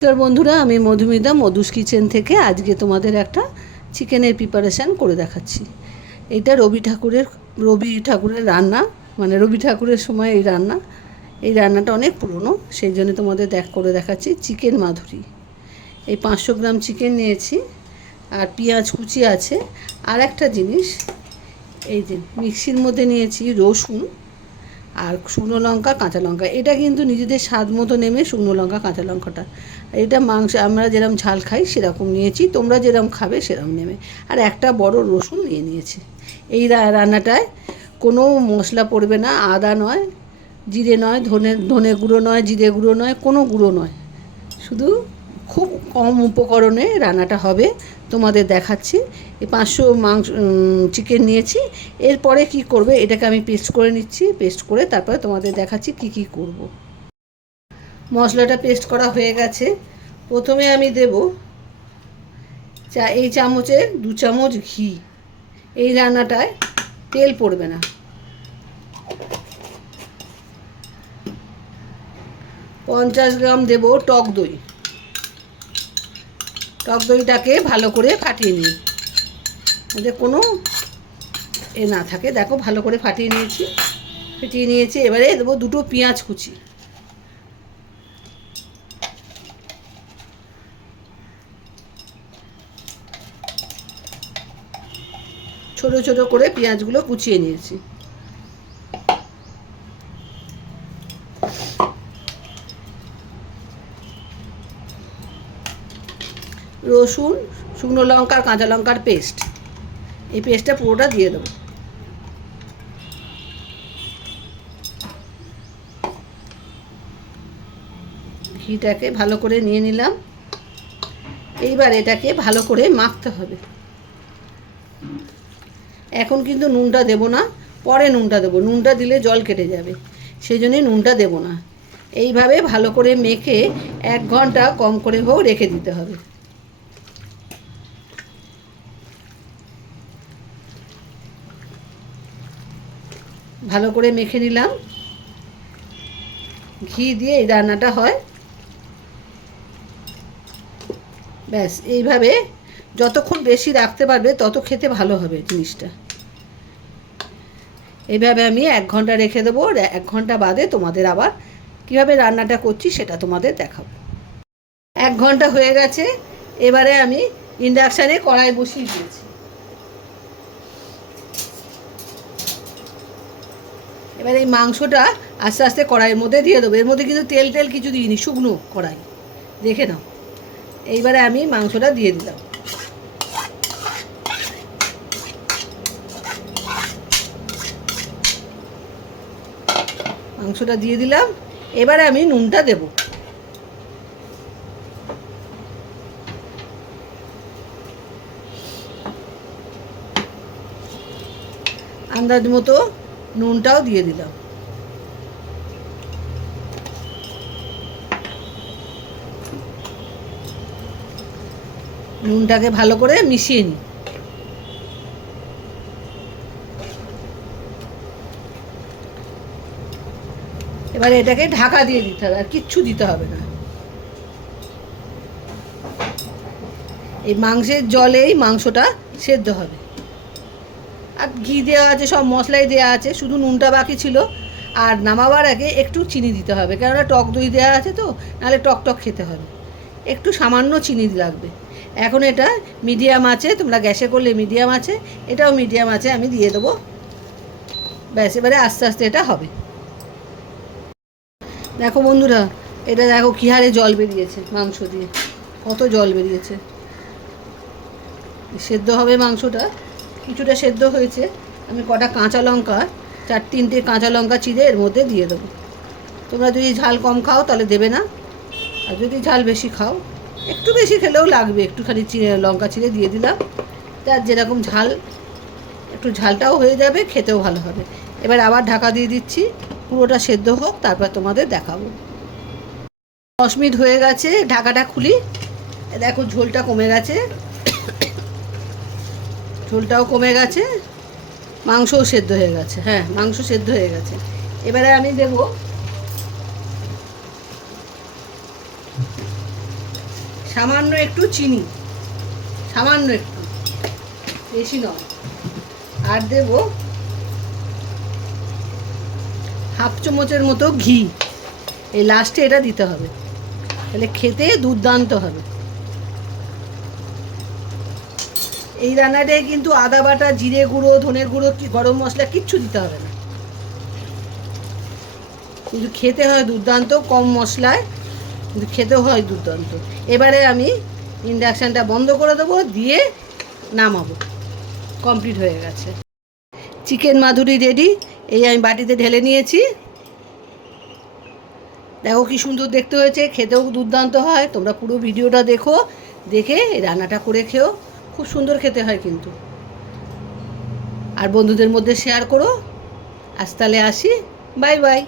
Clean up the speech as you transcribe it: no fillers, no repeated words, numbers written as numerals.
নমস্কার বন্ধুরা, আমি মধুমিতা মধুস কিচেন থেকে আজকে তোমাদের একটা চিকেনের প্রিপারেশান করে দেখাচ্ছি। এটা রবি ঠাকুরের রান্না, মানে রবি ঠাকুরের সময় এই রান্নাটা অনেক পুরনো, সেই জন্য তোমাদের করে দেখাচ্ছি। চিকেন মাধুরী, এই 500 গ্রাম চিকেন নিয়েছি, আর পেঁয়াজ কুচি আছে। আর একটা জিনিস, এই যে মিক্সির মধ্যে নিয়েছি রসুন আর শুকনো লঙ্কা, কাঁচা লঙ্কা। এটা কিন্তু নিজেদের স্বাদ মতো নেমে শুকনো লঙ্কা কাঁচা লঙ্কাটা। এটা মাংস আমরা যেরকম ঝাল খাই সেরকম নিয়েছি, তোমরা যেরকম খাবে সেরকম নেবে। আর একটা বড় রসুন নিয়েছি। এই রান্নাটায় কোনো মশলা পড়বে না, আদা নয়, জিরে নয়, ধনে গুঁড়ো নয়, জিরে গুঁড়ো নয়, কোনো গুঁড়ো নয়, শুধু খুব কম উপকরণে রান্নাটা হবে। তোমাদের দেখাচ্ছি। এই 500 চিকেন নিয়েছি। এরপরে কি করবে, এটাকে আমি পেস্ট করে নিচ্ছি। পেস্ট করে তারপরে তোমাদের দেখাচ্ছি কি করব। মশলাটা পেস্ট করা হয়ে গেছে। প্রথমে আমি দেব এই চামচে 2 চামচ ঘি। এই রান্নাটায় তেল পড়বে না। 50 গ্রাম দেব টক দই। টক দইটাকে ভালো করে ফাটিয়ে নিই, যাতে কোনো না থাকে। দেখো ভালো করে ফাটিয়ে নিয়েছি। এবারে দেবো 2টো পেঁয়াজ কুচি। ছোট ছোট করে পেঁয়াজগুলো কুচিয়ে নিয়েছি। রসুন, শুকনো লঙ্কা আর কাঁচা লঙ্কার পেস্ট, এই পেস্টটা পুরোটা দিয়ে দেবো। ঘিটাকে ভালো করে নিয়ে নিলাম। এইবার এটাকে ভালো করে মাখতে হবে। এখন কিন্তু নুনটা দেব না, পরে নুনটা দেবো। নুনটা দিলে জল কেটে যাবে, সেই জন্যই নুনটা দেব না। এইভাবে ভালো করে মেখে 1 ঘন্টা কম করে হোক রেখে দিতে হবে। ভালো করে মেখে নিলাম। ঘি দিয়ে এই রান্নাটা হয়। ব্যাস, এইভাবে যতক্ষণ বেশি রাখতে পারবে তত খেতে ভালো হবে জিনিসটা। এইভাবে আমি 1 ঘন্টা রেখে দেবো। 1 ঘন্টা বাদে তোমাদের আবার কীভাবে রান্নাটা করছি সেটা তোমাদের দেখাবো। 1 ঘন্টা হয়ে গেছে। এবারে আমি ইন্ডাকশানে কড়াই বসিয়ে দিয়েছি। এবার এই মাংসটা আস্তে আস্তে কড়াইয়ের মধ্যে দিয়ে দেবো। এর মধ্যে কিন্তু তেল কিছু দিইনি, শুকনো কড়াই, দেখে নাও। এইবারে আমি মাংসটা দিয়ে দিলাম। মাংসটা দিয়ে দিলাম। এবারে আমি নুনটা দেব। আন্দাজ মতো নুনটাও দিয়ে দিলাম। নুনটাকে ভালো করে মিশিয়ে নিই। এবারে এটাকে ঢাকা দিয়ে দিতে হবে, আর কিচ্ছু দিতে হবে না। এই মাংসের জলেই মাংসটা সেদ্ধ হবে। আর ঘি দেওয়া আছে, সব মশলাই দেওয়া আছে, শুধু নুনটা বাকি ছিল। আর নামাবার আগে একটু চিনি দিতে হবে, কেননা টক দই দেওয়া আছে তো, নাহলে টক খেতে হবে। একটু সামান্য চিনি লাগবে। এখন এটা মিডিয়াম আছে, তোমরা গ্যাসে করলে মিডিয়াম আছে, এটাও মিডিয়াম আছে, আমি দিয়ে দেবো। ব্যাস, এবারে আস্তে আস্তে এটা হবে। দেখো বন্ধুরা, এটা দেখো কী হারে জল বেরিয়েছে মাংস দিয়ে, কত জল বেরিয়েছে। সেদ্ধ হবে মাংসটা, কিছুটা সেদ্ধ হয়েছে। আমি কটা কাঁচা লঙ্কা, 4-3টে কাঁচা লঙ্কা চিড়ে এর মধ্যে দিয়ে দেবো। তোমরা যদি ঝাল কম খাও তাহলে দেবে না, আর যদি ঝাল বেশি খাও, একটু বেশি খেলেও লাগবে, একটুখানি লঙ্কা চিড়ে দিয়ে দিলাম। তার যেরকম ঝাল, একটু ঝালটাও হয়ে যাবে, খেতেও ভালো হবে। এবার আবার ঢাকা দিয়ে দিচ্ছি, পুরোটা সেদ্ধ হোক, তারপর তোমাদের দেখাবো। 10 মিনিট হয়ে গেছে, ঢাকাটা খুলি। দেখো ঝোলটা কমে গেছে, ঝোলটাও কমে গেছে, মাংসও সেদ্ধ হয়ে গেছে। হ্যাঁ, মাংস সেদ্ধ হয়ে গেছে। এবারে আমি দেব সামান্য একটু চিনি, সামান্য একটু, বেশি নয়। আর দেব হাফ চামচের মতো ঘি। এই লাস্টে এটা দিতে হবে, তাহলে খেতে দুর্দান্ত হবে। এই রান্নাটায় কিন্তু আদা বাটা, জিরে গুঁড়ো, ধনের গুঁড়ো, কি গরম মশলা কিচ্ছু দিতে হবে না, কিন্তু খেতে হয় দুর্দান্ত। কম মশলায় কিন্তু খেতেও হয় দুর্দান্ত। এবারে আমি ইন্ডাকশানটা বন্ধ করে দেবো, দিয়ে নামাবো। কমপ্লিট হয়ে গেছে। Chicken Madhuri ready. এই আমি বাটিতে ঢেলে নিয়েছি। দেখো কি সুন্দর দেখতে হয়েছে, খেতেও দুর্দান্ত হয়। তোমরা পুরো ভিডিওটা দেখো, দেখে এই রান্নাটা করে খেও, খুব সুন্দর খেতে হয় কিন্তু। আর বন্ধুদের মধ্যে শেয়ার করো। আজ তাহলে আসি, বাই বাই।